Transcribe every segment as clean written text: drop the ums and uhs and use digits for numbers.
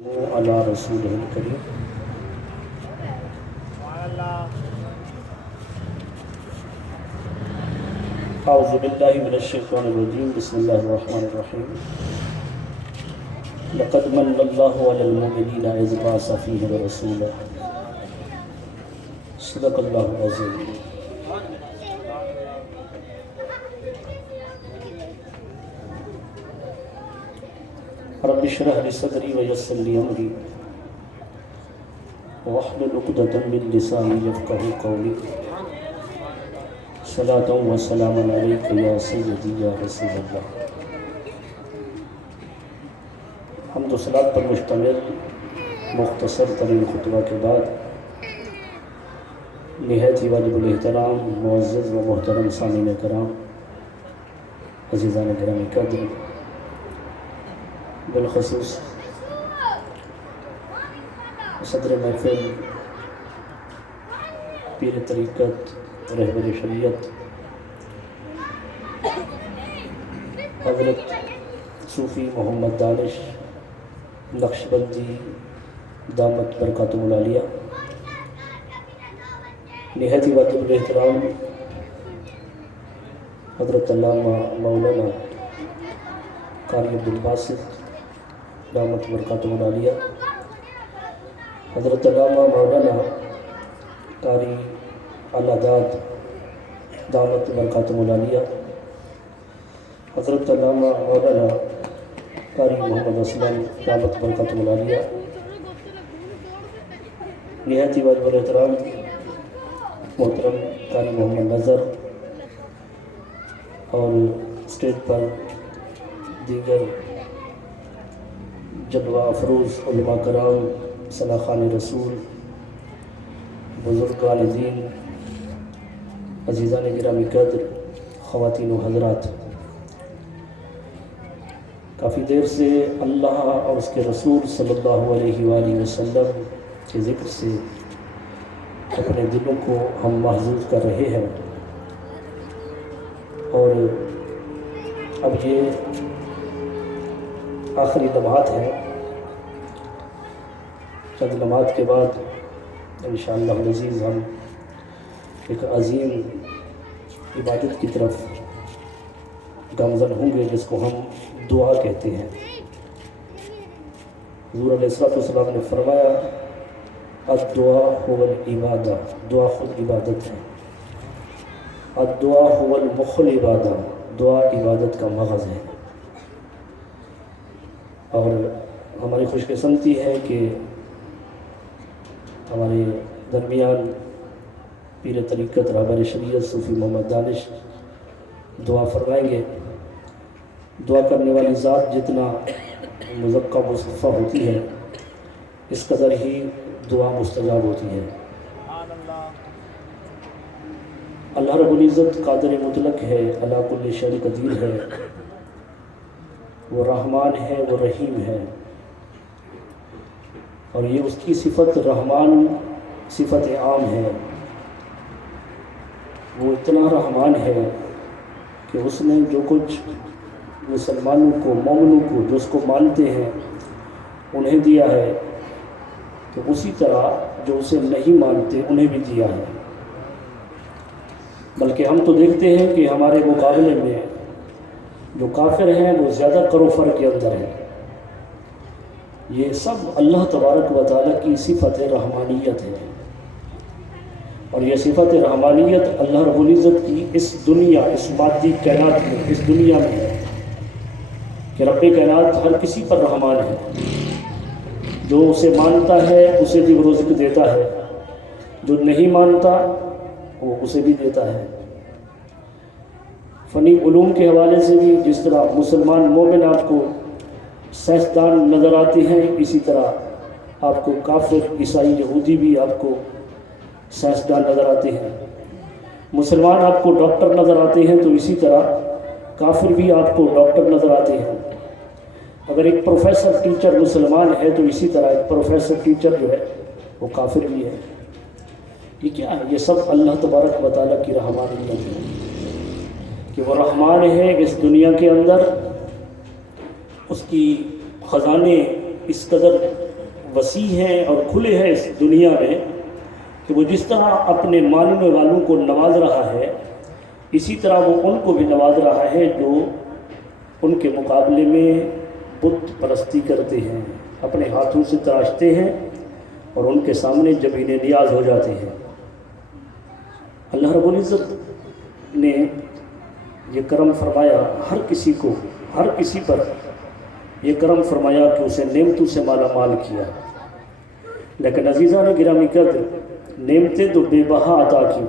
علی رسول الکریم اعوذ باللہ من الشیطان الرجیم بسم اللہ الرحمن الرحیم لقد من اللہ علی المؤمنین اذ بعث فیہم رسولا صدق اللہ العظیم۔ رب اشرح لی صدری ویسر لی امری واحلل عقدۃ من لسانی یفقہوا قولی صلاۃ و سلام علیک یا سیدی یا رسول اللہ۔ حمد و صلاۃ پر مشتمل مختصر ترین خطبہ کے بعد نہایت ہی واجب الاحترام معزز و محترم سامعین کرام، عزیزان گرامی قدر، بالخصوص صدر محفل پیر طریقت رہبر شریعت حضرت صوفی محمد دانش نقشبندی دامت برکاتہ العالیہ، نہایت ہی واجب الاحترام حضرت علامہ مولانا قاری عبدالباسط دامت برکاتہ العالیہ، حضرت علامہ مولانا قاری العداد دامت برکاتہ العالیہ، حضرت علامہ مولانا قاری محمد اسلم دامت برکاتہ العالیہ، نہایت ہی واجب الاحترام محترم قاری محمد نظر اور اسٹیج پر دیگر جلوہ افروز علماء کرام، سلاخان رسول، بزرگان دین، عزیزان گرامی قدر، خواتین و حضرات، کافی دیر سے اللہ اور اس کے رسول صلی اللہ علیہ وآلہ وسلم کے ذکر سے اپنے دلوں کو ہم محظوظ کر رہے ہیں، اور اب یہ آخری لمحات ہیں۔ چند لمحات کے بعد انشاءاللہ العزیز ہم ایک عظیم عبادت کی طرف گامزن ہوں گے، جس کو ہم دعا کہتے ہیں۔ حضور علیہ الصلوۃ نے فرمایا الدعاء هو العبادہ، دعا خود عبادت ہے۔ الدعاء هو المخ العبادہ، دعا عبادت کا مغز ہے۔ اور ہماری خوش قسمتی ہے کہ ہمارے درمیان پیر طریقت رہبر شریعت صوفی محمد دانش دعا فرمائیں گے۔ دعا کرنے والی ذات جتنا مزکہ مصطفیٰ ہوتی ہے، اس قدر ہی دعا مستجاب ہوتی ہے۔ اللہ رب العزت قادر مطلق ہے، علی کل شیء قدیر ہے، وہ رحمان ہے، وہ رحیم ہے، اور یہ اس کی صفت رحمان صفت عام ہے۔ وہ اتنا رحمان ہے کہ اس نے جو کچھ مسلمانوں کو، مومنوں کو، جو اس کو مانتے ہیں انہیں دیا ہے، تو اسی طرح جو اسے نہیں مانتے انہیں بھی دیا ہے۔ بلکہ ہم تو دیکھتے ہیں کہ ہمارے مقابلے میں جو کافر ہیں وہ زیادہ کر و فر کے اندر ہیں۔ یہ سب اللہ تبارک و تعالیٰ کی صفت رحمانیت ہے، اور یہ صفت رحمانیت اللہ رب العزت کی اس دنیا، اس مادی کائنات میں، اس دنیا میں ہے کہ رب کائنات ہر کسی پر رحمان ہے۔ جو اسے مانتا ہے اسے بھی وہ رزق دیتا ہے، جو نہیں مانتا وہ اسے بھی دیتا ہے۔ فنی علوم کے حوالے سے بھی جس طرح مسلمان مومن آپ کو سائنسدان نظر آتے ہیں، اسی طرح آپ کو کافر عیسائی یہودی بھی آپ کو سائنسدان نظر آتے ہیں۔ مسلمان آپ کو ڈاکٹر نظر آتے ہیں تو اسی طرح کافر بھی آپ کو ڈاکٹر نظر آتے ہیں۔ اگر ایک پروفیسر ٹیچر مسلمان ہے تو اسی طرح ایک پروفیسر ٹیچر جو ہے وہ کافر بھی ہے۔ یہ کیا ہے؟ یہ سب اللہ تبارک و تعالیٰ کی رحمانیت ہے کہ وہ رحمان ہے۔ اس دنیا کے اندر اس کی خزانے اس قدر وسیع ہیں اور کھلے ہیں اس دنیا میں کہ وہ جس طرح اپنے ماننے والوں کو نواز رہا ہے اسی طرح وہ ان کو بھی نواز رہا ہے جو ان کے مقابلے میں بت پرستی کرتے ہیں، اپنے ہاتھوں سے تراشتے ہیں اور ان کے سامنے جبین نیاز ہو جاتے ہیں۔ اللہ رب العزت نے یہ کرم فرمایا ہر کسی پر یہ کرم فرمایا کہ اسے نعمتوں سے مالا مال کیا، لیکن عزیزان گرامی قدر نعمتیں تو بے بہا عطا کی۔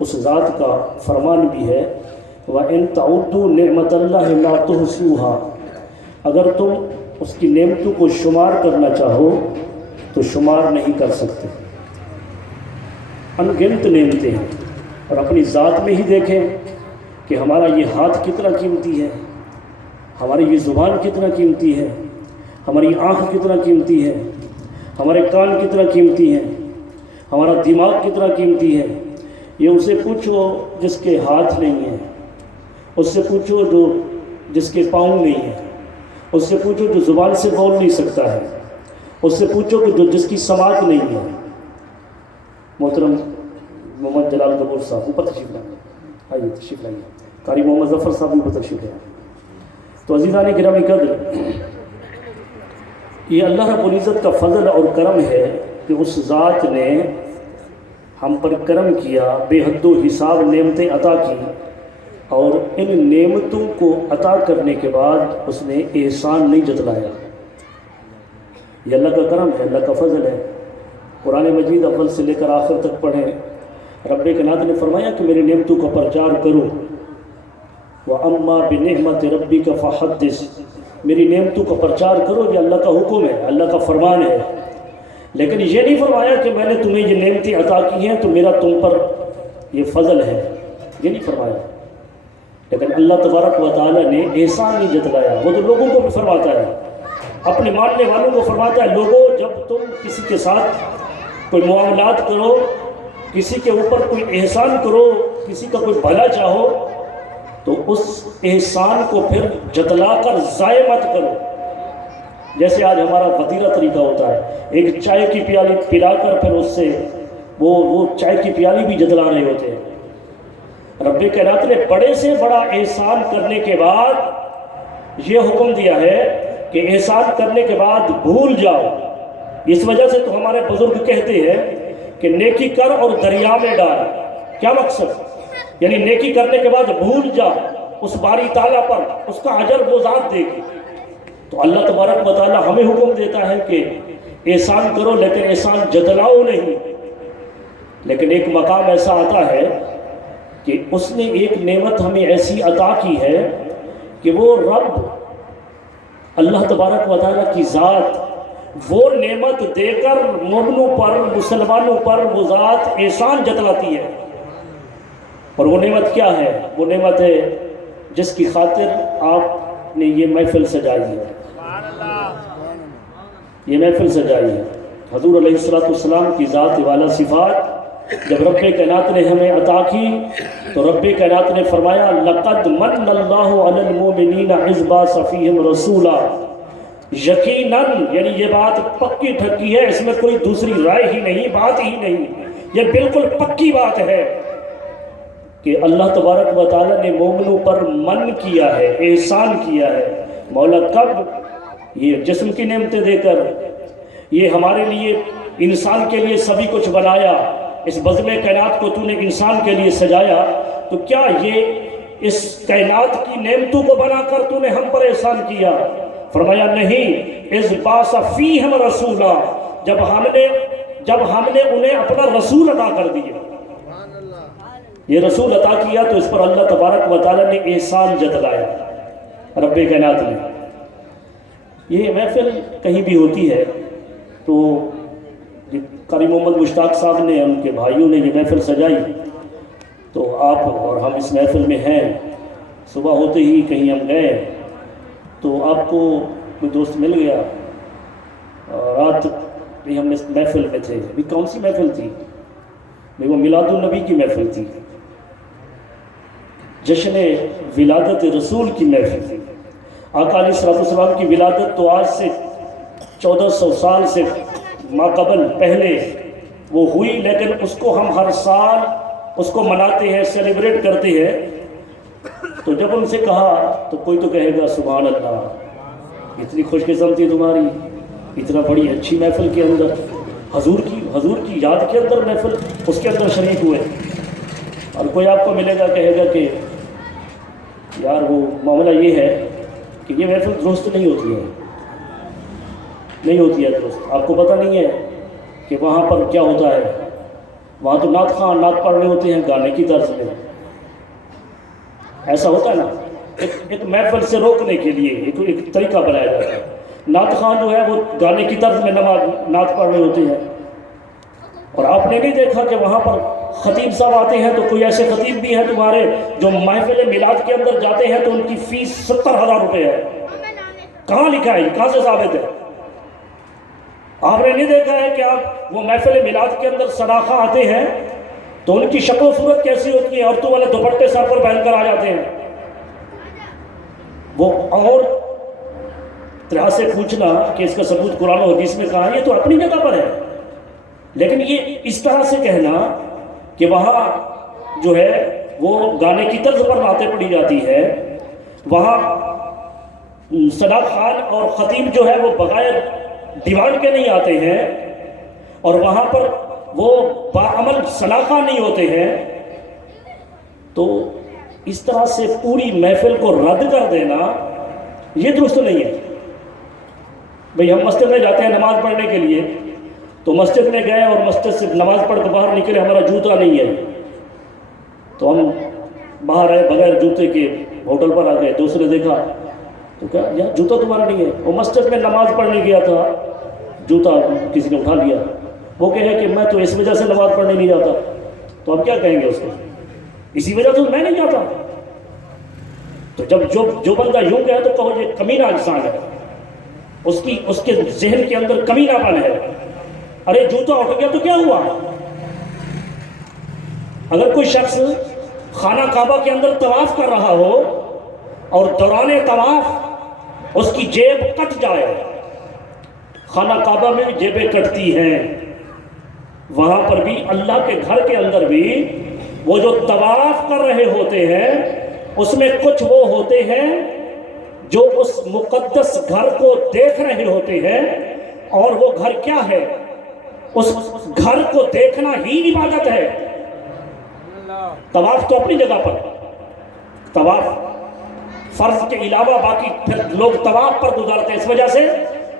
اس ذات کا فرمان بھی ہے وَإِن تَعُدُّوا نِعْمَةَ اللَّهِ لَا تُحْصُوهَا، اگر تم اس کی نعمتوں کو شمار کرنا چاہو تو شمار نہیں کر سکتے۔ ان گنت نعمتیں ہیں، اور اپنی ذات میں ہی دیکھیں کہ ہمارا یہ ہاتھ کتنا قیمتی ہے، ہماری یہ زبان کتنا قیمتی ہے، ہماری آنکھ کتنا قیمتی ہے، ہمارے کان کتنا قیمتی ہیں، ہمارا دماغ کتنا قیمتی ہے۔ یہ اسے پوچھو جس کے ہاتھ نہیں ہیں، اس سے پوچھو جو جس کے پاؤں نہیں ہیں، اس سے پوچھو جو زبان سے بول نہیں سکتا ہے، اس سے پوچھو کہ جو جس کی سماعت نہیں ہے۔ محترم محمد جلال گبور صاحب اوپر تشریف لائیے، آئیے تشریف لائیے، قاری محمد ظفر صاحب بھی اوپر تشریف لائیے۔ تو عزیزان گرامی قدر یہ اللہ رب العزت کا فضل اور کرم ہے کہ اس ذات نے ہم پر کرم کیا، بے حد و حساب نعمتیں عطا کی، اور ان نعمتوں کو عطا کرنے کے بعد اس نے احسان نہیں جتلایا۔ یہ اللہ کا کرم ہے، اللہ کا فضل ہے۔ قرآن مجید اول سے لے کر آخر تک پڑھیں، رب کائنات نے فرمایا کہ میری نعمتوں کا پرچار کرو، وَأَمَّا بِنِعْمَةِ رَبِّكَ فَحَدِّثْ، میری نعمتوں کا پرچار کرو، یہ اللہ کا حکم ہے، اللہ کا فرمان ہے۔ لیکن یہ نہیں فرمایا کہ میں نے تمہیں یہ نعمتیں عطا کی ہیں تو میرا تم پر یہ فضل ہے، یہ نہیں فرمایا۔ لیکن اللہ تبارک و تعالیٰ نے احسان نہیں جتلایا۔ وہ تو لوگوں کو بھی فرماتا ہے، اپنے ماننے والوں کو فرماتا ہے، لوگوں جب تم کسی کے ساتھ کوئی معاملات کرو، کسی کے اوپر کوئی احسان کرو، کسی کا کوئی بھلا چاہو، تو اس احسان کو پھر جتلا کر ضائع مت کرو۔ جیسے آج ہمارا وطیرہ طریقہ ہوتا ہے، ایک چائے کی پیالی پلا کر پھر اس سے وہ چائے کی پیالی بھی جتلا رہے ہوتے ہیں۔ رب کائنات نے بڑے سے بڑا احسان کرنے کے بعد یہ حکم دیا ہے کہ احسان کرنے کے بعد بھول جاؤ۔ اس وجہ سے تو ہمارے بزرگ کہتے ہیں کہ نیکی کر اور دریا میں ڈال۔ کیا مقصد؟ یعنی نیکی کرنے کے بعد بھول جا اس باری تعالیٰ پر، اس کا اجر وہ ذات دے گی۔ تو اللہ تبارک و تعالیٰ ہمیں حکم دیتا ہے کہ احسان کرو لیکن احسان جتلاؤ نہیں۔ لیکن ایک مقام ایسا آتا ہے کہ اس نے ایک نعمت ہمیں ایسی عطا کی ہے کہ وہ رب اللہ تبارک و تعالیٰ کی ذات وہ نعمت دے کر مومنوں پر، مسلمانوں پر وہ ذات احسان جتلاتی ہے۔ اور وہ نعمت کیا ہے؟ وہ نعمت ہے جس کی خاطر آپ نے یہ محفل سجائی ہے، یہ محفل سجائی ہے۔ حضور علیہ السلام کی ذات والا صفات جب رب کائنات نے ہمیں عطا کی تو رب کائنات نے فرمایا لَقَدْ مَنَّ اللَّهُ عَلَى الْمُؤْمِنِينَ إِذْ بَعَثَ فِيهِمْ رَسُولًا، یقیناً یعنی یہ بات پکی ٹھکی ہے، اس میں کوئی دوسری رائے ہی نہیں، بات ہی نہیں، یہ بالکل پکی بات ہے کہ اللہ تبارک و تعالیٰ نے مومنوں پر من کیا ہے، احسان کیا ہے۔ مولا کب؟ یہ جسم کی نعمتیں دے کر، یہ ہمارے لیے انسان کے لیے سبھی کچھ بنایا، اس بزم کائنات کو تو نے انسان کے لیے سجایا، تو کیا یہ اس کائنات کی نعمتوں کو بنا کر تو نے ہم پر احسان کیا؟ فرمایا نہیں، اذ بعث فیہم رسولا، جب ہم نے انہیں اپنا رسول عطا کر دیا، یہ رسول عطا کیا تو اس پر اللہ تبارک و تعالیٰ نے احسان جتلایا رب کائنات نے۔ یہ محفل کہیں بھی ہوتی ہے تو قاری محمد مشتاق صاحب نے، ان کے بھائیوں نے یہ محفل سجائی، تو آپ اور ہم اس محفل میں ہیں۔ صبح ہوتے ہی کہیں ہم گئے تو آپ کو کوئی دوست مل گیا، رات بھی ہم اس محفل میں تھے۔ ابھی کون سی محفل تھی؟ وہ میلاد النبی کی محفل تھی، جشن ولادت رسول کی محفل تھی۔ آقا علیہ السلام کی ولادت تو آج سے 1400 سال سے ماقبل پہلے وہ ہوئی، لیکن اس کو ہم ہر سال اس کو مناتے ہیں، سیلیبریٹ کرتے ہیں۔ تو جب ان سے کہا تو کوئی تو کہے گا سبحان اللہ، اتنی خوش قسمتی تمہاری، اتنا بڑی اچھی محفل کے اندر حضور کی یاد کے اندر محفل، اس کے اندر شریک ہوئے۔ اور کوئی آپ کو ملے گا کہے گا کہ یار وہ معاملہ یہ ہے کہ یہ محفل درست نہیں ہوتی ہے درست، آپ کو پتہ نہیں ہے کہ وہاں پر کیا ہوتا ہے، وہاں تو نعت خواں نعت پڑھ رہے ہوتے ہیں گانے کی طرز میں، ایسا ہوتا ہے نا، ایک محفل سے روکنے کے لیے ایک طریقہ بنایا جاتا ہے۔ نعت خواں جو ہے وہ گانے کی طرز میں نعت پڑھ رہے ہوتے ہیں، اور آپ نے نہیں دیکھا کہ وہاں پر خطیب صاحب آتے ہیں تو کوئی ایسے خطیب بھی ہیں تمہارے جو محفل میلاد کے اندر جاتے ہیں تو ان کی فیس 70,000 روپے ہے؟ کہاں لکھا ہے، کہاں سے ثابت ہے؟ آپ نے نہیں دیکھا ہے کہ آپ وہ محفل میلاد کے اندر صداقہ آتے ہیں تو ان کی شکل و صورت کیسی ہوتی ہے، عورتوں والے دوپٹے سر پر پہن کر آ جاتے ہیں۔ وہ اور طرح سے پوچھنا کہ اس کا ثبوت قرآن و حدیث میں کہا ہے، یہ تو اپنی جگہ پر ہے، لیکن یہ اس طرح سے کہنا کہ وہاں جو ہے وہ گانے کی طرز پر نعتیں پڑھی جاتی ہے، وہاں صداق خان اور خطیب جو ہے وہ بغیر ڈیمانڈ کے نہیں آتے ہیں، اور وہاں پر وہ باعمل سلاخہ نہیں ہوتے ہیں، تو اس طرح سے پوری محفل کو رد کر دینا یہ درست نہیں ہے۔ بھئی ہم مسجد میں جاتے ہیں نماز پڑھنے کے لیے، تو مسجد میں گئے اور مسجد سے نماز پڑھ کے باہر نکلے، ہمارا جوتا نہیں ہے تو ہم باہر آئے بغیر جوتے کے، ہوٹل پر آ گئے، دوسرے دیکھا تو کہا یار جوتا تمہارا نہیں ہے، وہ مسجد میں نماز پڑھنے گیا تھا، جوتا کسی نے اٹھا لیا، وہ کہے کہ میں تو اس وجہ سے نماز پڑھنے نہیں جاتا، تو ہم کیا کہیں گے اس کو؟ اسی وجہ سے میں نہیں جاتا۔ تو جب جو بندہ یوں کہے تو کہو یہ کمینہ انسان ہے، اس کے ذہن کے اندر کمینہ پن ہے۔ ارے جوتا اٹھ گیا تو کیا ہوا؟ اگر کوئی شخص خانہ کعبہ کے اندر طواف کر رہا ہو اور دوران طواف اس کی جیب کٹ جائے، خانہ کعبہ میں بھی جیبیں کٹتی ہیں، وہاں پر بھی اللہ کے گھر کے اندر بھی وہ جو طواف کر رہے ہوتے ہیں اس میں کچھ وہ ہوتے ہیں جو اس مقدس گھر کو دیکھ رہے ہوتے ہیں، اور وہ گھر کیا ہے؟ اس گھر کو دیکھنا ہی عبادت ہے۔ طواف تو اپنی جگہ پر، طواف فرض کے علاوہ باقی پھر لوگ طواف پر گزارتے ہیں اس وجہ سے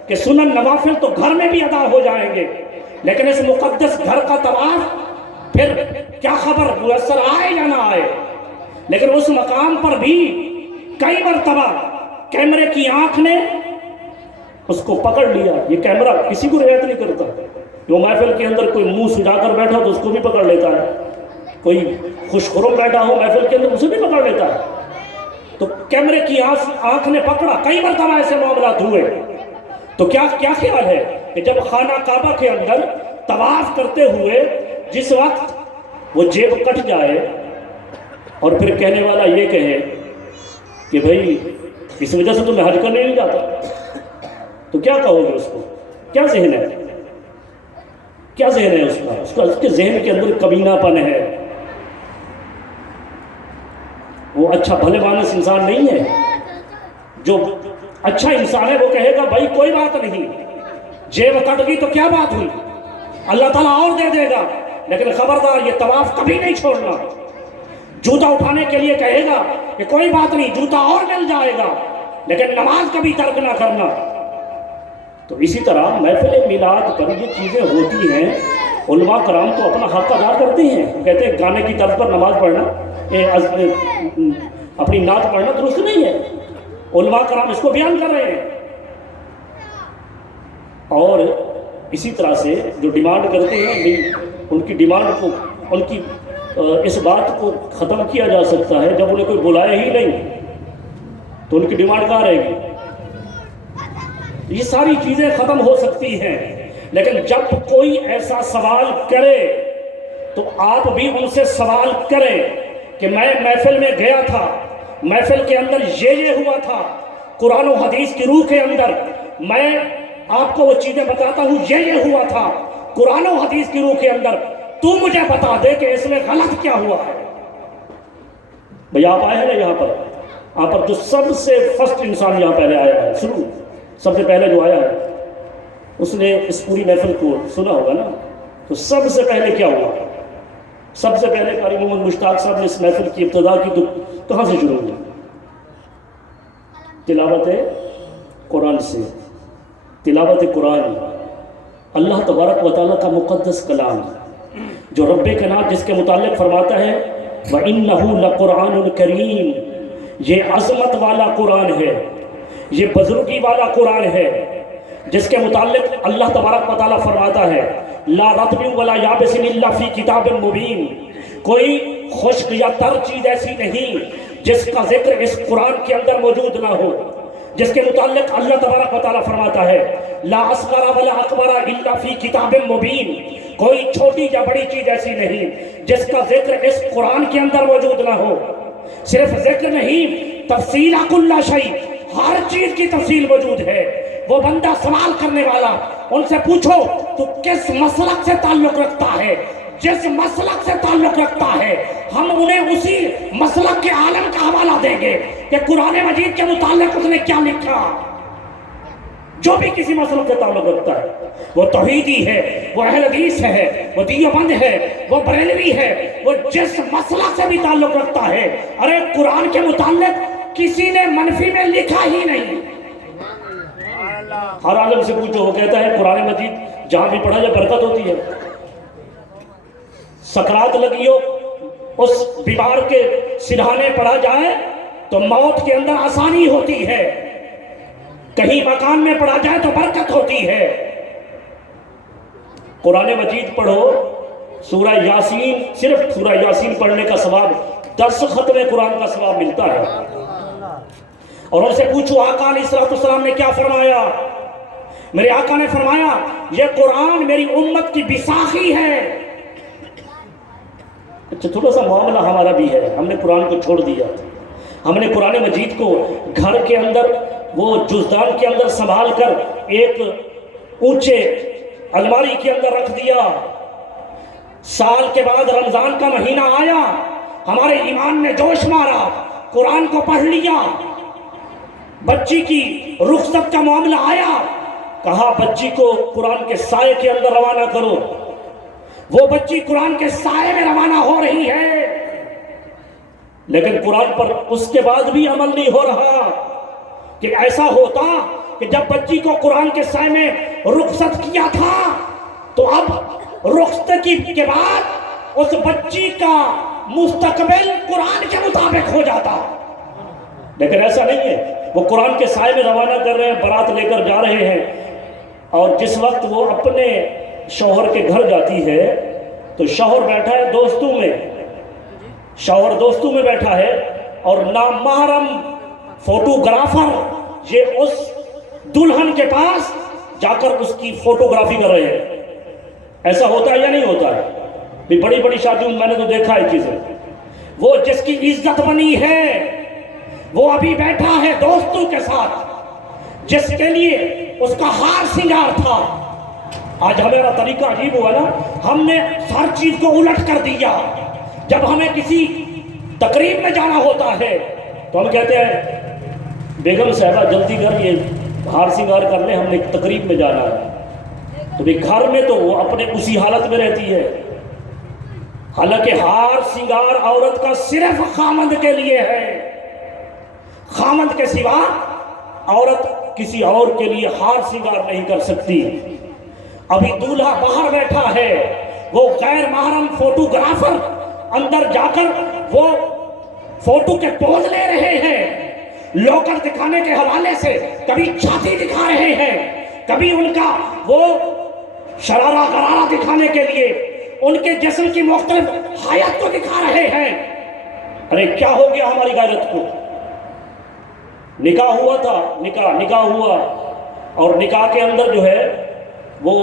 کہ سنن نوافل تو گھر میں بھی ادا ہو جائیں گے، لیکن اس مقدس گھر کا طواف پھر کیا خبر میسر آئے یا نہ آئے۔ لیکن اس مقام پر بھی کئی مرتبہ کیمرے کی آنکھ نے اس کو پکڑ لیا، یہ کیمرہ کسی کو رعایت نہیں کرتا، جو محفل کے اندر کوئی منہ سجا کر بیٹھا تو اس کو بھی پکڑ لیتا ہے، کوئی خوش خرم بیٹھا ہو محفل کے اندر اسے بھی پکڑ لیتا ہے۔ تو کیمرے کی آنکھ نے پکڑا، کئی مرتبہ ایسے معاملات ہوئے۔ تو کیا خیال ہے کہ جب خانہ کعبہ کے اندر طواف کرتے ہوئے جس وقت وہ جیب کٹ جائے اور پھر کہنے والا یہ کہے کہ بھئی اس وجہ سے تو میں حج کرنے نہیں جاتا، تو کیا کہو گے اس کو؟ کیا ذہن ہے؟ کیا ذہن ہے اس کا اس کے ذہن کے اندر کمینہ پن ہے، وہ اچھا بھلے مانس انسان نہیں ہے۔ جو اچھا انسان ہے وہ کہے گا بھائی کوئی بات نہیں، جیب کٹ گئی تو کیا بات ہوئی، اللہ تعالیٰ اور دے دے گا، لیکن خبردار یہ طواف کبھی نہیں چھوڑنا۔ جوتا اٹھانے کے لیے کہے گا کہ کوئی بات نہیں، جوتا اور مل جائے گا، لیکن نماز کبھی ترک نہ کرنا۔ تو اسی طرح محفل میلاد پر یہ چیزیں ہوتی ہیں، علماء کرام تو اپنا حق ادا کرتے ہیں، کہتے ہیں گانے کی طرز پر نماز پڑھنا، اپنی نعت پڑھنا درست نہیں ہے، علماء کرام اس کو بیان کر رہے ہیں۔ اور اسی طرح سے جو ڈیمانڈ کرتے ہیں، ان کی ڈیمانڈ کو، ان کی اس بات کو ختم کیا جا سکتا ہے جب انہیں کوئی بلائے ہی نہیں تو ان کی ڈیمانڈ کہاں رہے گی؟ یہ ساری چیزیں ختم ہو سکتی ہیں، لیکن جب کوئی ایسا سوال کرے تو آپ بھی ان سے سوال کریں کہ میں محفل میں گیا تھا، محفل کے اندر یہ ہوا تھا، قرآن و حدیث کی روح کے اندر میں آپ کو وہ چیزیں بتاتا ہوں، یہ ہوا تھا قرآن و حدیث کی روح کے اندر، تو مجھے بتا دے کہ اس میں غلط کیا ہوا ہے۔ بھئی آپ آئے ہیں نا یہاں پر جو سب سے فرسٹ انسان یہاں پہلے آیا ہے، شروع سب سے پہلے جو آیا ہے، اس نے اس پوری محفل کو سنا ہوگا نا، تو سب سے پہلے کیا ہوا؟ سب سے پہلے قاری محمد مشتاق صاحب نے اس محفل کی ابتدا کی تو کہاں سے شروع ہوئی؟ تلاوت قرآن سے، تلاوت قرآن، اللہ تبارک و تعالیٰ کا مقدس کلام، جو رب کے نام جس کے متعلق فرماتا ہے وَإِنَّهُ لَقُرْآنٌ كَرِيمٌ، یہ عظمت والا قرآن ہے، یہ بزرگی والا قرآن ہے، جس کے متعلق اللہ تبارک و تعالیٰ فرماتا ہے لا رطب ولا یابس الا فی کتاب مبین، کوئی خشک یا تر چیز ایسی نہیں جس کا ذکر اس قرآن کے اندر موجود نہ ہو، جس کے متعلق اللہ تبارک و تعالیٰ فرماتا ہے لا اصغر ولا اکبر الا فی کتاب مبین، کوئی چھوٹی یا بڑی چیز ایسی نہیں جس کا ذکر اس قرآن کے اندر موجود نہ ہو۔ صرف ذکر نہیں، تفصیل کل شیء، ہر چیز کی تفصیل موجود ہے۔ وہ بندہ سوال کرنے والا، ان سے پوچھو تو کس مسلک سے تعلق رکھتا ہے، جس مسلک سے تعلق رکھتا ہے ہم انہیں اسی مسلک کے عالم کا حوالہ دیں گے کہ قرآن مجید کے متعلق اس نے کیا لکھا۔ جو بھی کسی مسلک سے تعلق رکھتا ہے، وہ توحیدی ہے، وہ اہل حدیث ہے، وہ دیوبند ہے، وہ بریلوی ہے، وہ جس مسلک سے بھی تعلق رکھتا ہے، ارے قرآن کے متعلق کسی نے منفی میں لکھا ہی نہیں۔ ہر عالم سے پوچھو، وہ کہتا ہے قرآن مجید جہاں بھی پڑھا جائے برکت ہوتی ہے۔ سکرات لگی ہو، اس بیمار کے سرہانے پڑھا جائے تو موت کے اندر آسانی ہوتی ہے، کہیں مکان میں پڑھا جائے تو برکت ہوتی ہے۔ قرآن مجید پڑھو، سورہ یاسین، صرف سورہ یاسین پڑھنے کا ثواب 10 ختم قرآن کا ثواب ملتا ہے۔ اور ان سے پوچھو آقا علیہ السلام نے کیا فرمایا؟ میرے آقا نے فرمایا یہ قرآن میری امت کی بساخی ہے۔ اچھا، تھوڑا سا معاملہ ہمارا بھی ہے، ہم نے قرآن کو چھوڑ دیا، ہم نے قرآن مجید کو گھر کے اندر وہ جزدان کے اندر سنبھال کر ایک اونچے الماری کے اندر رکھ دیا۔ سال کے بعد رمضان کا مہینہ آیا، ہمارے ایمان نے جوش مارا، قرآن کو پڑھ لیا، بچی کی رخصت کا معاملہ آیا، کہا بچی کو قرآن کے سائے کے اندر روانہ کرو۔ وہ بچی قرآن کے سائے میں روانہ ہو رہی ہے، لیکن قرآن پر اس کے بعد بھی عمل نہیں ہو رہا۔ کہ ایسا ہوتا کہ جب بچی کو قرآن کے سائے میں رخصت کیا تھا تو اب رخصتی کے بعد اس بچی کا مستقبل قرآن کے مطابق ہو جاتا، لیکن ایسا نہیں ہے۔ وہ قرآن کے سائے میں روانہ کر رہے ہیں، بارات لے کر جا رہے ہیں، اور جس وقت وہ اپنے شوہر کے گھر جاتی ہے تو شوہر بیٹھا ہے دوستوں میں، شوہر دوستوں میں بیٹھا ہے، اور نامحرم فوٹوگرافر یہ اس دلہن کے پاس جا کر اس کی فوٹوگرافی کر رہے ہیں۔ ایسا ہوتا ہے یا نہیں ہوتا ہے؟ بھی بڑی بڑی شادیوں میں نے تو دیکھا ہے چیزیں۔ وہ جس کی عزت بنی ہے وہ ابھی بیٹھا ہے دوستوں کے ساتھ، جس کے لیے اس کا ہار سنگار تھا۔ آج ہمارا طریقہ عجیب ہوا نا، ہم نے ہر چیز کو الٹ کر دیا۔ جب ہمیں کسی تقریب میں جانا ہوتا ہے تو ہم کہتے ہیں بیگم صاحبہ جلدی کر، یہ ہار سنگار کر لیں، ہم نے تقریب میں جانا ہے۔ تو بھی گھر میں تو وہ اپنے اسی حالت میں رہتی ہے، حالانکہ ہار سنگار عورت کا صرف خامند کے لیے ہے، خامند کے سوا عورت کسی اور کے لیے ہار سنگار نہیں کر سکتی۔ ابھی دولہا باہر بیٹھا ہے، وہ غیر محرم فوٹوگرافر اندر جا کر وہ فوٹو کے پوز لے رہے ہیں، لوکر دکھانے کے حوالے سے کبھی چھاتی دکھا رہے ہیں، کبھی ان کا وہ شرارہ غرارہ دکھانے کے لیے ان کے جسم کی مختلف حیات کو دکھا رہے ہیں۔ ارے کیا ہو گیا ہماری غیرت کو؟ نکاح ہوا تھا، نکاح ہوا، اور نکاح کے اندر جو ہے وہ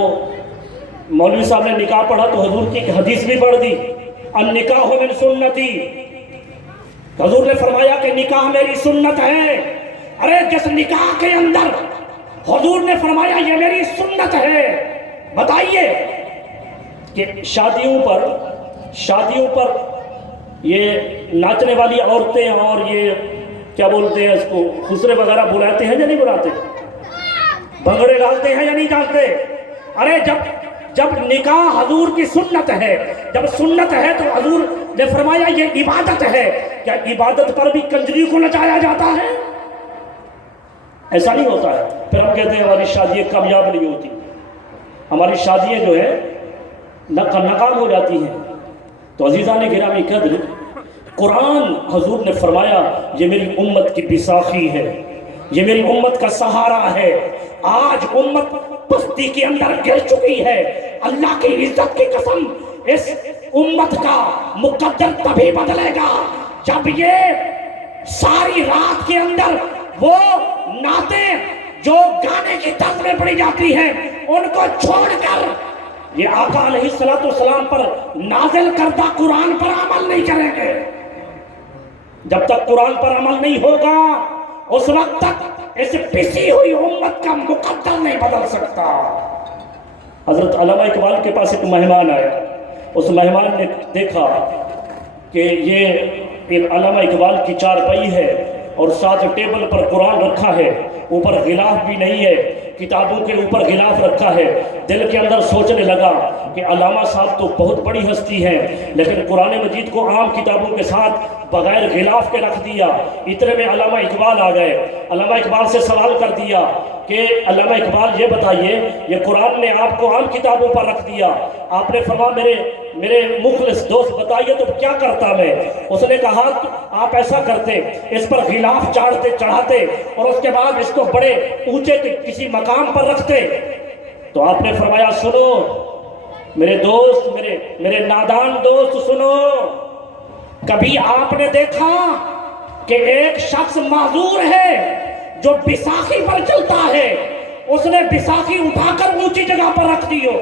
مولوی صاحب نے نکاح پڑھا تو حضور کی ایک حدیث بھی پڑھ دی، النکاح من سنتی، حضور نے فرمایا کہ نکاح میری سنت ہے۔ ارے جس نکاح کے اندر حضور نے فرمایا یہ میری سنت ہے۔ بتائیے کہ شادیوں پر یہ ناچنے والی عورتیں اور یہ کیا بولتے ہیں اس کو، خسرے وغیرہ بلاتے ہیں یا نہیں بلاتے؟ بھنگڑے ڈالتے ہیں یا نہیں ڈالتے؟ ارے جب نکاح حضور کی سنت ہے، جب سنت ہے تو حضور نے فرمایا یہ عبادت ہے، کیا عبادت پر بھی کنجری کو نچایا جاتا ہے؟ ایسا نہیں ہوتا ہے۔ پھر ہم کہتے ہیں ہماری شادیاں کامیاب نہیں ہوتی، ہماری شادیاں جو ہے ناکام ہو جاتی ہیں۔ تو عزیزان گرامی قدر، قرآن حضور نے فرمایا یہ میری امت کی بساخی ہے، یہ میری امت کا سہارا ہے۔ آج امت پستی کے اندر گر چکی ہے، اللہ کی عزت کی قسم اس امت کا مقدر تبھی بدلے گا جب یہ ساری رات کے اندر وہ نعتیں جو گانے کی طرز میں پڑھی جاتی ہیں ان کو چھوڑ کر یہ آقا علیہ السلام پر نازل کردہ قرآن پر عمل نہیں کریں گے۔ جب تک قرآن پر عمل نہیں ہوگا اس وقت تک اس پسی ہوئی امت کا مقدر نہیں بدل سکتا۔ حضرت علامہ اقبال کے پاس ایک مہمان آیا، اس مہمان نے دیکھا کہ یہ علامہ اقبال کی چارپائی ہے اور ساتھ ٹیبل پر قرآن رکھا ہے، اوپر غلاف بھی نہیں ہے، کتابوں کے اوپر غلاف رکھا ہے۔ دل کے اندر سوچنے لگا کہ علامہ صاحب تو بہت بڑی ہستی ہیں، لیکن قرآن مجید کو عام کتابوں کے ساتھ بغیر غلاف کے رکھ دیا۔ اتنے میں علامہ اقبال آ گئے، علامہ اقبال سے سوال کر دیا کہ علامہ اقبال یہ بتائیے یہ قرآن نے آپ کو عام کتابوں پر رکھ دیا، آپ نے فرمایا میرے مخلص دوست بتائیے تو کیا کرتا میں؟ اس نے کہا آپ ایسا کرتے، اس پر غلاف چڑھاتے اور اس کے بعد اس کو بڑے اونچے کسی مقام پر رکھتے۔ تو آپ نے فرمایا سنو میرے دوست، میرے نادان دوست سنو، کبھی آپ نے دیکھا کہ ایک شخص معذور ہے جو بساخی پر چلتا ہے، اس نے بساخی اٹھا کر اونچی جگہ پر رکھ دی ہو؟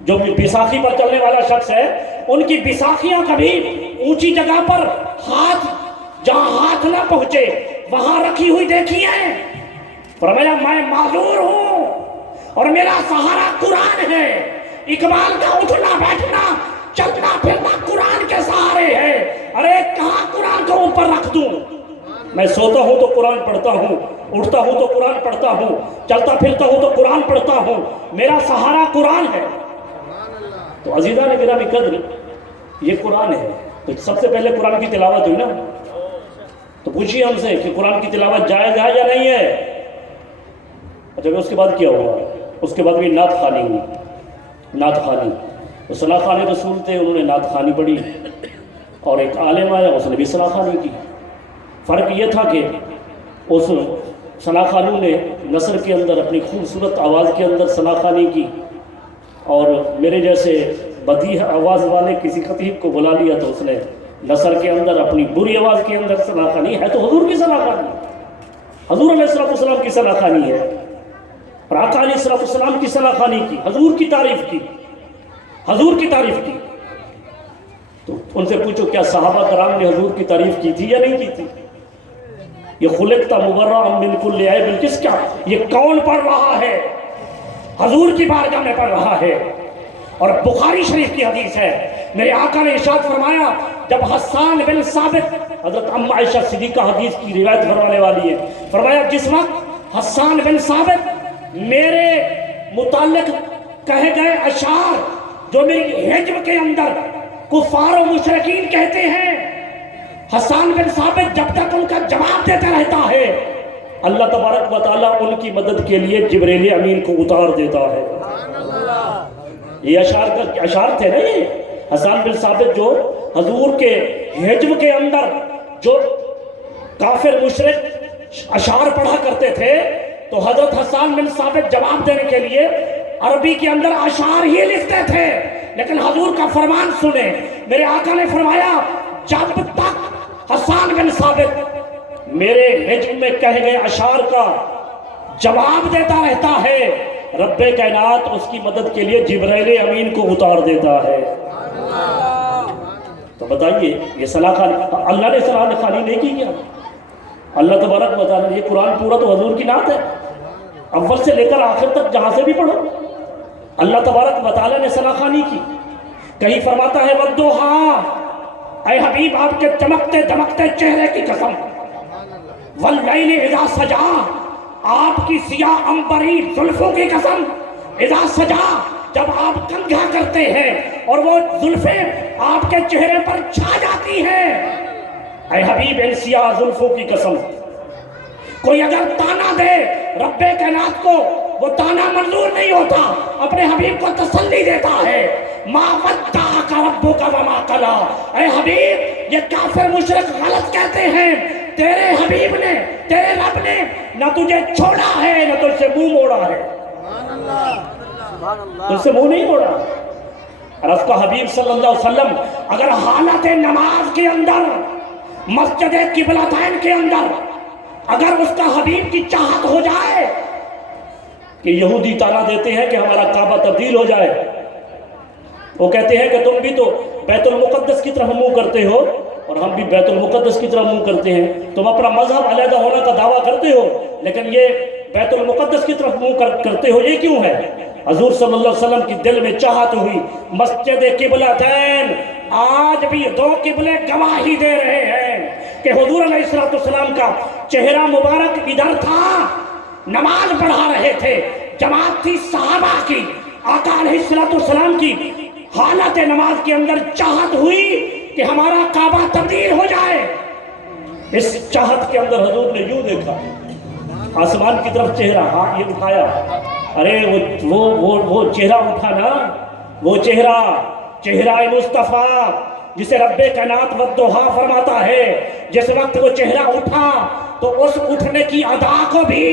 جو بساخی پر چلنے والا شخص ہے ان کی بساخیاں کبھی اونچی جگہ پر جہاں ہاتھ نہ پہنچے وہاں رکھی ہوئی دیکھی ہے؟ فرمایا میں معذور ہوں اور میرا سہارا قرآن ہے۔ اقبال کا اٹھنا بیٹھنا چلنا پھرنا قرآن کے سہارے ہے۔ ارے کہاں قرآن کو اوپر رکھ دوں؟ میں سوتا ہوں تو قرآن پڑھتا ہوں، اٹھتا ہوں تو قرآن پڑھتا ہوں، چلتا پھرتا ہوں تو قرآن پڑھتا ہوں، میرا سہارا قرآن ہے۔ تو عزیزان گرامی قدر یہ قرآن ہے، تو سب سے پہلے قرآن کی تلاوت ہوئی نا، تو پوچھیے ہم سے کہ قرآن کی تلاوت جائز ہے یا نہیں ہے؟ اچھا اس کے بعد کیا ہوا؟ اس کے بعد بھی نعت خوانی ہوئی، نعت خوانی، تو ثنا خوانی رسول تھے انہوں نے نعت خوانی پڑھی، اور ایک عالم آیا اس نے بھی ثنا خوانی کی۔ فرق یہ تھا کہ اس ثنا خوانوں نے نثر کے اندر اپنی خوبصورت آواز کے اندر ثنا خوانی کی، اور میرے جیسے بدیع آواز والے کسی خطیب کو بلا لیا تو اس نے نثر کے اندر اپنی بری آواز کے اندر ثنا خوانی ہے، تو حضور کی ثنا خوانی، حضور علیہ السلام کی ثنا خوانی ہے، اور آقا علیہ السلام کی ثنا خوانی کی، حضور کی تعریف کی، حضور کی تعریف کی۔ تو ان سے پوچھو کیا صحابہ کرام نے حضور کی تعریف کی تھی یا نہیں کی تھی؟ یہ خلقت مبرأ من کل عیب، کس کا یہ کون پڑھ رہا ہے؟ حضور کی بارگاہ میں پڑھ رہا ہے۔ اور بخاری شریف کی حدیث ہے، میرے آقا نے ارشاد فرمایا جب حسان بن ثابت، حضرت ام عائشہ صدیقہ حدیث کی روایت فرمانے والی ہے، فرمایا جس وقت حسان بن ثابت میرے متعلق کہے گئے اشعار جو میری حجب کے اندر کفار و مشرکین کہتے ہیں، حسان بن ثابت جب تک ان کا جواب دیتا رہتا ہے اللہ تبارک و تعالیٰ ان کی مدد کے لیے جبریل امین کو اتار دیتا ہے۔ یہ اشعار تھے نا، یہ حسان بن ثابت جو حضور کے حجب کے اندر جو کافر مشرک اشعار پڑھا کرتے تھے، تو حضرت حسان بن ثابت جواب دینے کے لیے عربی کے اندر اشعار ہی لکھتے تھے، لیکن حضور کا فرمان سنیں، میرے آقا نے فرمایا جب تک حسان بن ثابت میرے حجب میں کہے گئے اشعار کا جواب دیتا رہتا ہے، رب کائنات اس کی مدد کے لیے جبرائیل امین کو اتار دیتا ہے۔ تو بتائیے یہ ثنا خوانی اللہ نے ثنا خوانی نہیں کی کیا؟ اللہ تبارک و تعالیٰ، یہ قرآن پورا تو حضور کی نعت ہے، اول سے لے کر آخر تک جہاں سے بھی پڑھو اللہ تبارک و تعالیٰ نے ثناخوانی کی۔ کہیں فرماتا ہے وَالضُّحَىٰ، اے حبیب آپ کے چمکتے دمکتے چہرے کی قسم، وَاللَّيْلِ اِذَا سَجَا، آپ کی سیاہ عنبری زلفوں کی قسم، اِذَا سَجَا، جب آپ کنگھا کرتے ہیں اور وہ زلفیں آپ کے چہرے پر چھا جاتی ہیں، اے حبیب ان سیاہ زلفوں کی قسم، کوئی اگر تانا دے رب کائنات کو وہ تانا منظور نہیں ہوتا، اپنے حبیب کو تسلی دیتا ہے، ما ودعک ربک وما قلی، اے حبیب یہ کافر مشرک غلط کہتے ہیں، تیرے حبیب نے تیرے رب نے نہ تجھے چھوڑا ہے نہ تجھ سے منہ موڑا ہے، تجھ سے منہ نہیں موڑا۔ اور اس کا حبیب صلی اللہ علیہ وسلم اگر حالت نماز کے اندر مسجد قبلتین کے اندر اگر اس کا حبیب کی چاہت ہو جائے کہ یہودی تانا دیتے ہیں کہ ہمارا کعبہ تبدیل ہو جائے، وہ کہتے ہیں کہ تم بھی تو بیت المقدس کی طرف منہ کرتے ہو اور ہم بھی بیت المقدس کی طرف منہ کرتے ہیں، تم اپنا مذہب علیحدہ ہونے کا دعویٰ کرتے ہو لیکن یہ بیت المقدس کی طرف منہ کرتے ہو، یہ کیوں ہے؟ حضور صلی اللہ علیہ وسلم کی دل میں چاہت ہوئی، مسجد قبلتین آج بھی دو قبلے گواہی دے رہے ہیں کہ حضور علیہ السلام کا چہرہ مبارک ادھر تھا، نماز پڑھا رہے تھے، جماعت تھی صحابہ کی، آقا علیہ السلام کی حالت نماز کے اندر چاہت ہوئی کہ ہمارا کعبہ تبدیل ہو جائے۔ اس چاہت کے اندر حضور نے یوں دیکھا، آسمان کی طرف چہرہ یہ اٹھایا، ارے وہ چہرہ اٹھا نا، وہ چہرہ مصطفیٰ جسے رب کائنات والضحیٰ فرماتا ہے، جس وقت وہ چہرہ اٹھا تو اس اٹھنے کی ادا کو بھی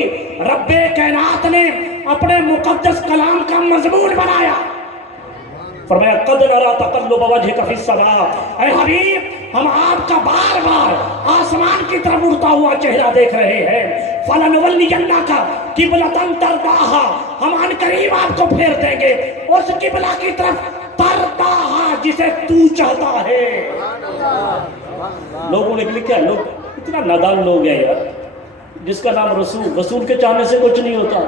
رب کائنات نے اپنے مقدس کلام کا مضمون بنایا۔ فرمایا قد نری تقلب وجهک فی السماء، اے حبیب ہم آپ کا بار بار آسمان کی طرف اڑتا ہوا چہرہ دیکھ رہے ہیں، فلنولینک قبلۃ ترضاها، ہم ان قریب آپ کو پھیر دیں گے اس قبلہ کی طرف ترضاها جسے تو چاہتا ہے۔ لوگوں نے لکھا، لوگ اتنا نادان لوگ ہیں یار، جس کا نام رسول کے چاہنے سے کچھ نہیں ہوتا،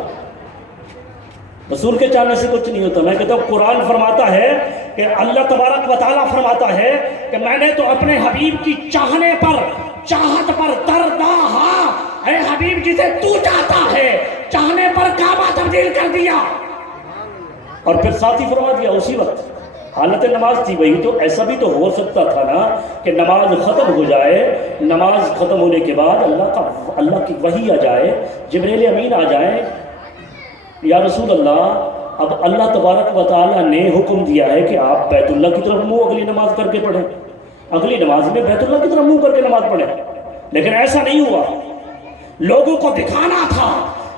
رسول کے چاہنے سے کچھ نہیں ہوتا۔ میں کہتا ہوں قرآن فرماتا ہے کہ اللہ تبارک و تعالیٰ فرماتا ہے کہ میں نے تو اپنے حبیب کی چاہنے پر چاہت پر ترضاہا، اے حبیب جسے تو چاہتا ہے چاہنے پر کعبہ تبدیل کر دیا۔ اور پھر ساتھ ہی فرما دیا اسی وقت حالت نماز تھی وہی، تو ایسا بھی تو ہو سکتا تھا نا کہ نماز ختم ہو جائے، نماز ختم ہونے کے بعد اللہ کی وحی آ جائے، جبریل امین آ جائے، یا رسول اللہ اب اللہ تبارک و تعالیٰ نے حکم دیا ہے کہ آپ بیت اللہ کی طرف منہ اگلی نماز کر کے پڑھیں، اگلی نماز میں بیت اللہ کی طرف منہ کر کے نماز پڑھیں، لیکن ایسا نہیں ہوا۔ لوگوں کو دکھانا تھا،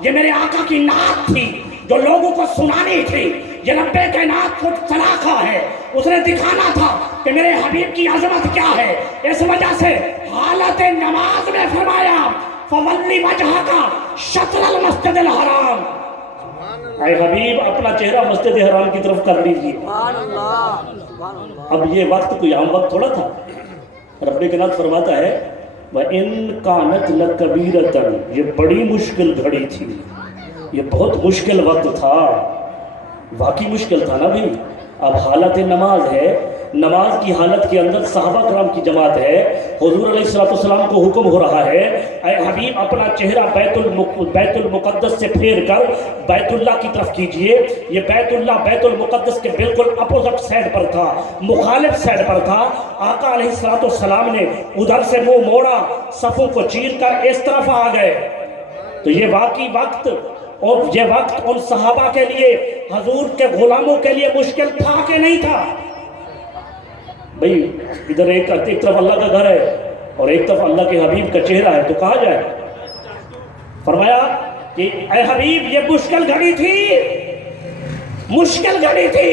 یہ میرے آقا کی نعت تھی جو لوگوں کو سنانی تھی، یہ رب کائنات کو سلاخا ہے، اس نے دکھانا تھا کہ میرے حبیب کی عظمت کیا ہے، اس وجہ سے حالت نماز میں فرمایا فَوَلِّ وَجْهَكَ شَطْرَ الْمَسْجِدِ الْحَرَامِ، اے حبیب اپنا چہرہ مسجد حرام کی طرف کر لیجیے۔ اب یہ وقت کوئی عام وقت تھوڑا تھا، رب کائنات فرماتا ہے وَإِن كَانَتْ لَكَبِيرَةً، یہ بڑی مشکل گھڑی تھی، یہ بہت مشکل وقت تھا، واقعی مشکل تھا نا بھی۔ اب حالت نماز ہے، نماز کی حالت کے اندر صحابہ کرام کی جماعت ہے، حضور علیہ السلام کو حکم ہو رہا ہے اے حبیب اپنا چہرہ بیت المقدس سے پھیر کر بیت اللہ کی طرف کیجئے۔ یہ بیت اللہ بیت المقدس کے بالکل اپوزٹ سائڈ پر تھا، مخالف سائڈ پر تھا۔ آقا علیہ السلام نے ادھر سے منہ موڑا، صفوں کو چیر کر اس طرف آ گئے۔ تو یہ واقعی وقت، اور یہ وقت ان صحابہ کے لیے، حضور کے غلاموں کے لیے مشکل تھا کہ نہیں تھا؟ بھئی ادھر ایک طرف اللہ کا گھر ہے اور ایک طرف اللہ کے حبیب کا چہرہ ہے، تو کہا جائے؟ فرمایا کہ اے حبیب یہ مشکل گھڑی تھی، مشکل گھڑی تھی،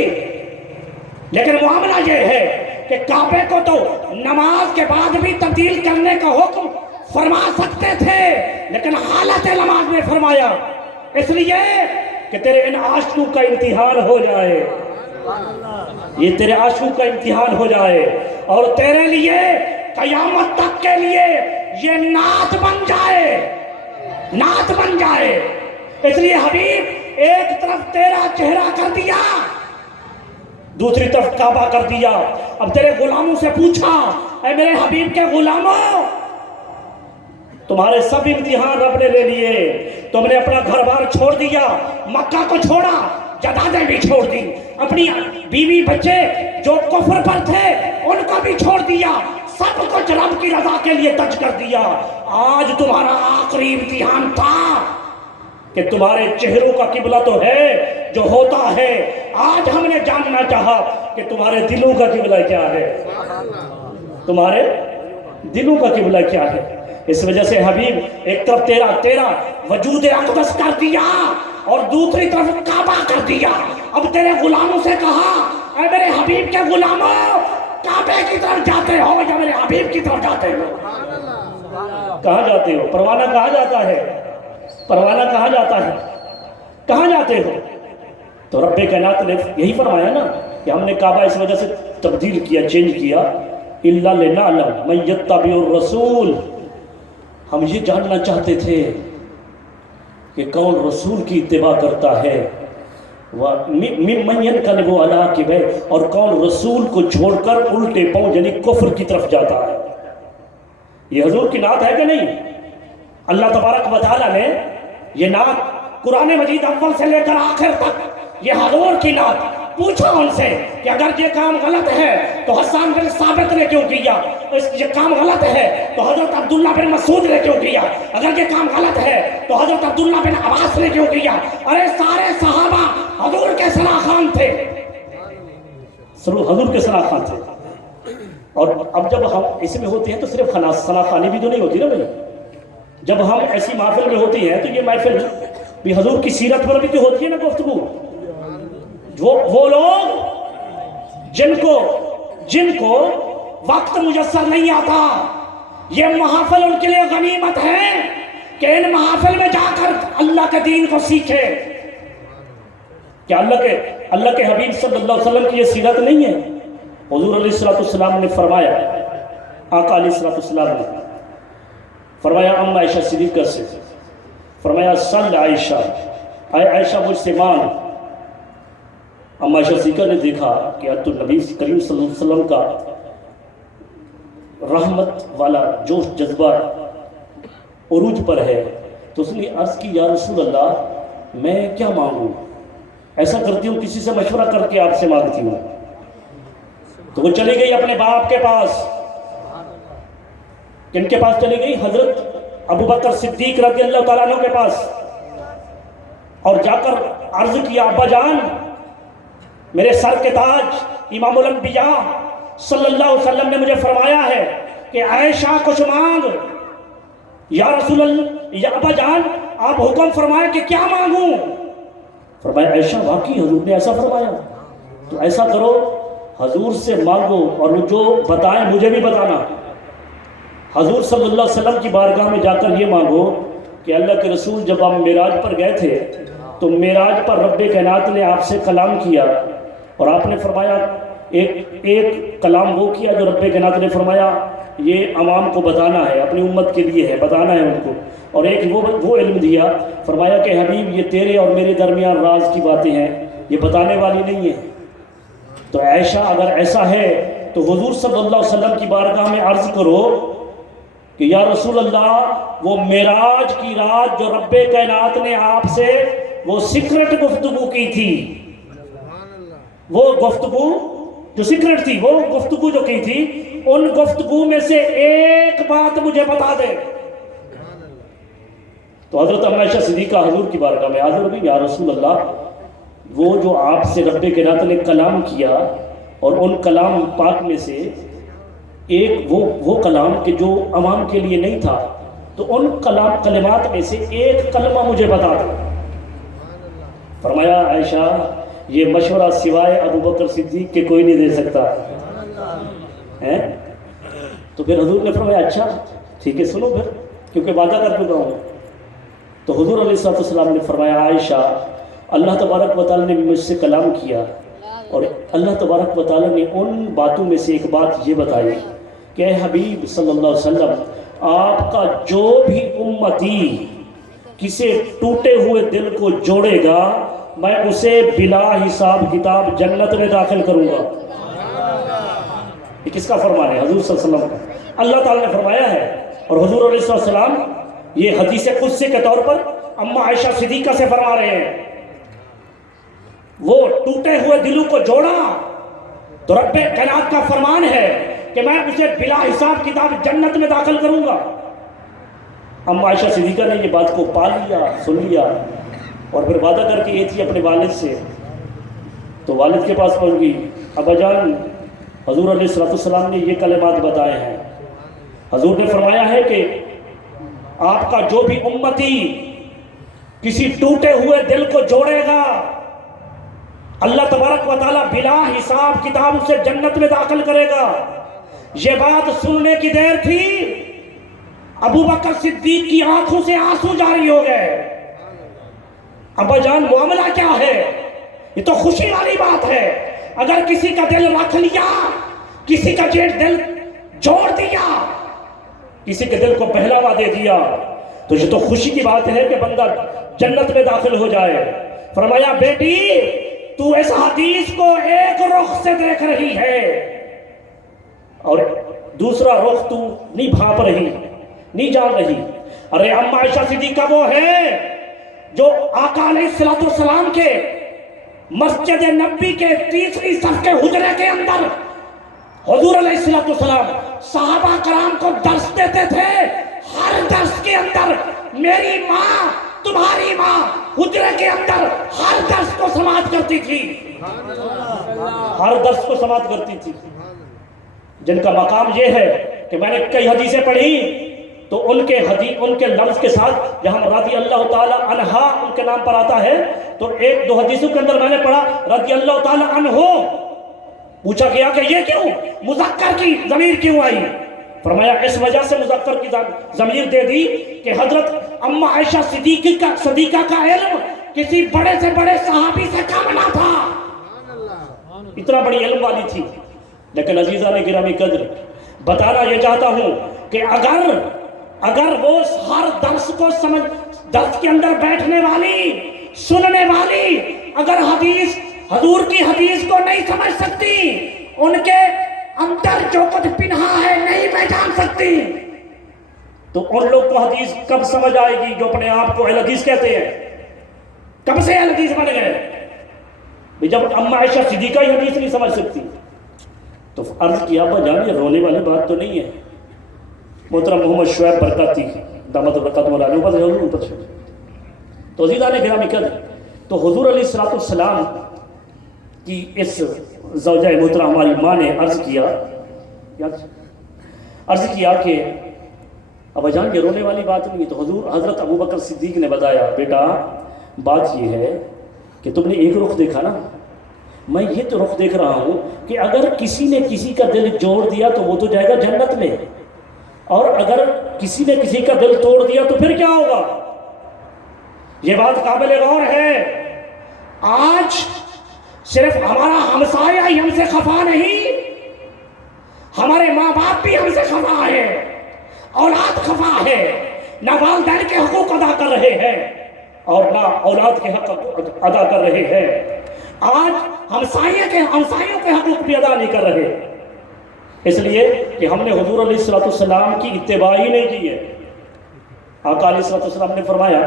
لیکن معاملہ یہ ہے کہ کعبے کو تو نماز کے بعد بھی تبدیل کرنے کا حکم فرما سکتے تھے، لیکن حالت نماز میں فرمایا اس لیے کہ تیرے ان عاشقوں کا امتحان ہو جائے، یہ تیرے عاشقوں کا امتحان ہو جائے، اور تیرے لیے قیامت تک کے لیے یہ نعت بن جائے، نعت بن جائے۔ اس لیے حبیب ایک طرف تیرا چہرہ کر دیا، دوسری طرف کعبہ کر دیا۔ اب تیرے غلاموں سے پوچھا، اے میرے حبیب کے غلاموں، تمہارے سب امتحان رب نے لے لیے، تم نے اپنا گھر بار چھوڑ دیا، مکہ کو چھوڑا، جدادیں بھی چھوڑ دی، اپنی بیوی بچے جو کفر پر تھے ان کو بھی چھوڑ دیا، سب کچھ رب کی رضا کے لیے ترک کر دیا۔ آج تمہارا آخری امتحان تھا کہ تمہارے چہروں کا قبلہ تو ہے جو ہوتا ہے، آج ہم نے جاننا چاہا کہ تمہارے دلوں کا قبلہ کیا ہے، تمہارے دلوں کا قبلہ کیا ہے۔ اس وجہ سے حبیب ایک طرف تیرا وجود اقدس کر دیا اور دوسری طرف کعبہ کر دیا۔ اب تیرے غلاموں سے کہا، اے میرے حبیب کے غلاموں، کعبے کی طرف جاتے ہو یا میرے حبیب کی طرف جاتے ہو؟ کہاں جاتے ہو؟ پروانہ کہاں جاتا ہے؟ پروانہ کہاں جاتا ہے؟ کہاں جاتے ہو؟ تو رب کائنات نے یہی فرمایا نا کہ ہم نے کعبہ اس وجہ سے تبدیل کیا، چینج کیا، اِلَّا لِنَعْلَمَ مَن يَتَّبِعُ الرَّسُولَ، ہم یہ جاننا چاہتے تھے کہ کون رسول کی اتباع کرتا ہے، مِمَّن يَنْقَلِبُ عَلَىٰ عَقِبَیْہِ، اور کون رسول کو چھوڑ کر الٹے پاؤں یعنی کفر کی طرف جاتا ہے۔ یہ حضور کی نعت ہے کہ نہیں؟ اللہ تبارک و تعالیٰ نے یہ نعت قرآن مجید اول سے لے کر آخر تک یہ حضور کی نعت۔ پوچھو ان سے کہ اگر یہ کام غلط ہے تو حسان بن ثابت نے کیوں کیا، یہ کام غلط ہے تو حضرت عبداللہ بن مسعود نے کیوں کیا، اگر یہ کام غلط ہے تو حضرت عبداللہ بن عباس نے کیوں کیا؟ ارے سارے صحابہ حضور کے ثناخوان تھے، حضور کے ثناخوان تھے۔ اور اب جب ہم اس میں ہوتے ہیں تو صرف ثناخوانی بھی تو نہیں ہوتی نا بھائی، جب ہم ایسی محفل میں ہوتی ہیں تو یہ محفل بھی حضور کی سیرت پر بھی تو ہوتی ہے نا گفتگو۔ وہ لوگ جن کو وقت میسر نہیں آتا، یہ محافل ان کے لیے غنیمت ہے کہ ان محافل میں جا کر اللہ کے دین کو سیکھے۔ کیا اللہ کے حبیب صلی اللہ علیہ وسلم کی یہ سیرت نہیں ہے؟ حضور علیہ السلام نے فرمایا، آقا علیہ السلام نے فرمایا ام عائشہ صدیقہ سے، فرمایا صل عائشہ، اے عائشہ مجھ سے مان۔ ام عائشہ صدیقہ نے دیکھا کہ تو نبی کریم صلی اللہ علیہ وسلم کا رحمت والا جوش جذبہ عروج پر ہے، تو اس نے عرض کی، یا رسول اللہ میں کیا مانگوں؟ ایسا کرتی ہوں کسی سے مشورہ کر کے آپ سے مانگتی ہوں۔ تو وہ چلی گئی اپنے باپ کے پاس، کن کے پاس چلی گئی؟ حضرت ابوبکر صدیق رضی اللہ تعالیٰ عنہ کے پاس، اور جا کر عرض کیا، ابا جان میرے سر کے تاج امام الانبیاء صلی اللہ علیہ وسلم نے مجھے فرمایا ہے کہ عائشہ کچھ مانگ۔ یا رسول اللہ، یا ابا جان آپ حکم فرمائیں کہ کیا مانگوں؟ فرمایا عائشہ واقعی حضور نے ایسا فرمایا، تو ایسا کرو حضور سے مانگو اور جو بتائیں مجھے بھی بتانا۔ حضور صلی اللہ علیہ وسلم کی بارگاہ میں جا کر یہ مانگو کہ اللہ کے رسول جب ہم معراج پر گئے تھے تو معراج پر رب کائنات نے آپ سے کلام کیا، اور آپ نے فرمایا ایک کلام وہ کیا جو رب کائنات نے فرمایا یہ عوام کو بتانا ہے، اپنی امت کے لیے ہے، بتانا ہے ان کو، اور ایک وہ علم دیا، فرمایا کہ حبیب یہ تیرے اور میرے درمیان راز کی باتیں ہیں، یہ بتانے والی نہیں ہیں۔ تو عائشہ اگر ایسا ہے تو حضور صلی اللہ علیہ وسلم کی بارگاہ میں عرض کرو کہ یا رسول اللہ وہ معراج کی رات جو رب کائنات نے آپ سے وہ سیکرٹ گفتگو کی تھی، وہ گفتگو جو سیکرٹ تھی، وہ گفتگو جو کی تھی، ان گفتگو میں سے ایک بات مجھے بتا دے۔ تو حضرت عائشہ صدیقہ حضور کی بارگاہ میں حاضر ہوئی، یا رسول اللہ وہ جو آپ سے رب کائنات نے کلام کیا، اور ان کلام پاک میں سے ایک وہ کلام کہ جو عوام کے لیے نہیں تھا، تو ان کلمات میں سے ایک کلمہ مجھے بتا دو۔ فرمایا عائشہ یہ مشورہ سوائے ابوبکر صدیق کے کوئی نہیں دے سکتا ہے۔ تو پھر حضور نے فرمایا اچھا ٹھیک ہے سنو پھر، کیونکہ وعدہ کر چکا ہوں۔ تو حضور علیہ السلام نے فرمایا عائشہ اللہ تبارک و تعالیٰ نے مجھ سے کلام کیا، اور اللہ تبارک و تعالیٰ نے ان باتوں میں سے ایک بات یہ بتائی کہ اے حبیب صلی اللہ علیہ وسلم آپ کا جو بھی امتی کسی ٹوٹے ہوئے دل کو جوڑے گا میں اسے بلا حساب کتاب جنت میں داخل کروں گا۔ یہ کس کا فرمان ہے؟ حضور صلی اللہ علیہ وسلم کا۔ اللہ تعالیٰ نے فرمایا ہے، اور حضور علیہ السلام یہ حدیث قدسی کے طور پر اما عائشہ صدیقہ سے فرما رہے ہیں، وہ ٹوٹے ہوئے دلوں کو جوڑا تو رب کائنات کا فرمان ہے کہ میں اسے بلا حساب کتاب جنت میں داخل کروں گا۔ اما عائشہ صدیقہ نے یہ بات کو پا لیا، سن لیا، اور پھر وعدہ کر کے یہ تھی اپنے والد سے، تو والد کے پاس پہنچ گئی، ابا جان حضور علیہ السلام نے یہ کلمات بتائے ہیں، حضور نے فرمایا ہے کہ آپ کا جو بھی امتی کسی ٹوٹے ہوئے دل کو جوڑے گا اللہ تبارک و تعالیٰ بلا حساب کتاب اسے جنت میں داخل کرے گا۔ یہ بات سننے کی دیر تھی، ابو بکر صدیق کی آنکھوں سے آنسو جاری ہو گئے۔ ابا جان معاملہ کیا ہے؟ یہ تو خوشی والی بات ہے، اگر کسی کا دل رکھ لیا، کسی کا دل جوڑ دیا، کسی کے دل کو پہلاوا دے دیا تو یہ تو خوشی کی بات ہے کہ بندہ جنت میں داخل ہو جائے۔ فرمایا بیٹی تو اس حدیث کو ایک رخ سے دیکھ رہی ہے اور دوسرا رخ تو نہیں بھاپ رہی، نہیں جان رہی۔ ارے اما عائشہ صدیقہ وہ ہے جو آقا علیہ السلام کے مسجد نبی کے تیسری صف کے حجرے کے اندر حضور علیہ السلام صحابہ کرام کو درس دیتے تھے، ہر درس کے اندر میری ماں تمہاری ماں حجرے کے اندر ہر درس کو سماعت کرتی تھی، ہر درس کو سماعت کرتی تھی، جن کا مقام یہ ہے کہ میں نے کئی حدیثیں پڑھی تو ان کے لفظ کے ساتھ جہاں رضی اللہ تعالی عنہا ان کے نام پر آتا ہے تو ایک دو حدیثوں کے اندر میں نے پڑھا رضی اللہ تعالی عنہ، پوچھا گیا کہ یہ کیوں مذکر کی ضمیر کیوں آئی؟ فرمایا اس وجہ سے مذکر کی ضمیر دے دی کہ حضرت اما عائشہ صدیقہ کا علم کسی بڑے سے بڑے صحابی سے کم نہ تھا، اتنا بڑی علم والی تھی۔ لیکن عزیزان گرامی قدر بتانا یہ چاہتا ہوں کہ اگر وہ ہر درس کو درس کے اندر بیٹھنے والی سننے والی اگر حضور کی حدیث کو نہیں سمجھ سکتی، ان کے اندر جو کچھ پنہا ہے نہیں پہچان سکتی، تو ان لوگ کو حدیث کب سمجھ آئے گی جو اپنے آپ کو اہل حدیث کہتے ہیں؟ کب سے اہل حدیث بن گئے؟ جب اما عائشہ صدیقہ ہی حدیث نہیں سمجھ سکتی تو عرض کیا ابا جان یہ رونے والی بات تو نہیں ہے۔ محترم محمد شعیب برکاتی دامت برکاتہ مولانا اوپر سے تو عزیزان گرامی قدر تو حضور علیہ السلام کی اس زوجہ محترم ہماری ماں نے عرض کیا کہ ابا جان یہ رونے والی بات نہیں ہے، تو حضرت ابو بکر صدیق نے بتایا بیٹا بات یہ ہے کہ تم نے ایک رخ دیکھا نا، میں یہ تو رخ دیکھ رہا ہوں کہ اگر کسی نے کسی کا دل جوڑ دیا تو وہ تو جائے گا جنت میں، اور اگر کسی نے کسی کا دل توڑ دیا تو پھر کیا ہوگا؟ یہ بات قابل غور ہے۔ آج صرف ہمارا ہمسایہ ہی ہم سے خفا نہیں، ہمارے ماں باپ بھی ہم سے خفا ہے، اولاد خفا ہے، نہ والدین کے حقوق ادا کر رہے ہیں اور نہ اولاد کے حق ادا کر رہے ہیں۔ آج ہمسایوں کے حقوق بھی ادا نہیں کر رہے، اس لیے کہ ہم نے حضور علیہ السلام کی اتباع ہی نہیں کی ہے۔ آقا علیہ السلام نے فرمایا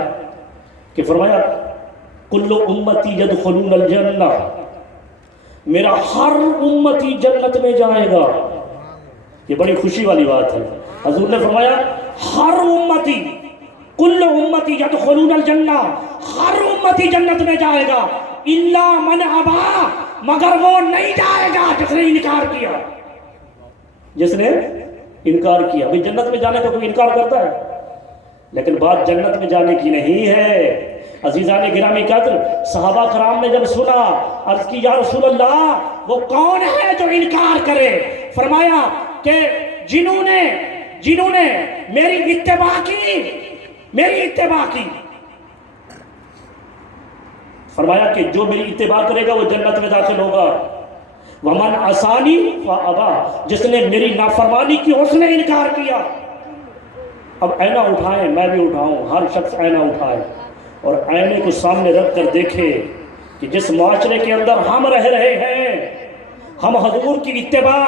کل امتی یدخلون الجنہ، میرا ہر امتی جنت میں جائے گا۔ یہ بڑی خوشی والی بات ہے۔ حضور نے فرمایا ہر امتی، کل امتی یدخلون الجنہ، ہر امتی جنت میں جائے گا، الا من ابا، مگر وہ نہیں جائے گا جس نے انکار کیا۔ جس نے انکار کیا، بھئی جنت میں جانے کا کوئی انکار کرتا ہے، لیکن بات جنت میں جانے کی نہیں ہے۔ عزیزان گرامی قدر صحابہ کرام نے جب سنا عرض کی یا رسول اللہ وہ کون ہے جو انکار کرے؟ فرمایا کہ جنہوں نے میری اتباع کی، فرمایا کہ جو میری اتباع کرے گا وہ جنت میں داخل ہوگا۔ ومن عصانی فابا، جس نے میری نافرمانی کی اس نے انکار کیا۔ اب آئینہ اٹھائیں، میں بھی اٹھاؤں، ہر شخص آئینہ اٹھائے اور آئینے کو سامنے رکھ کر دیکھے کہ جس معاشرے کے اندر ہم رہ رہے ہیں، ہم حضور کی اتباع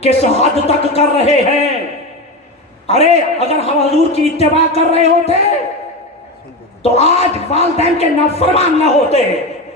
کس حد تک کر رہے ہیں۔ ارے اگر ہم حضور کی اتباع کر رہے ہوتے تو آج والدین کے نافرمان نہ ہوتے۔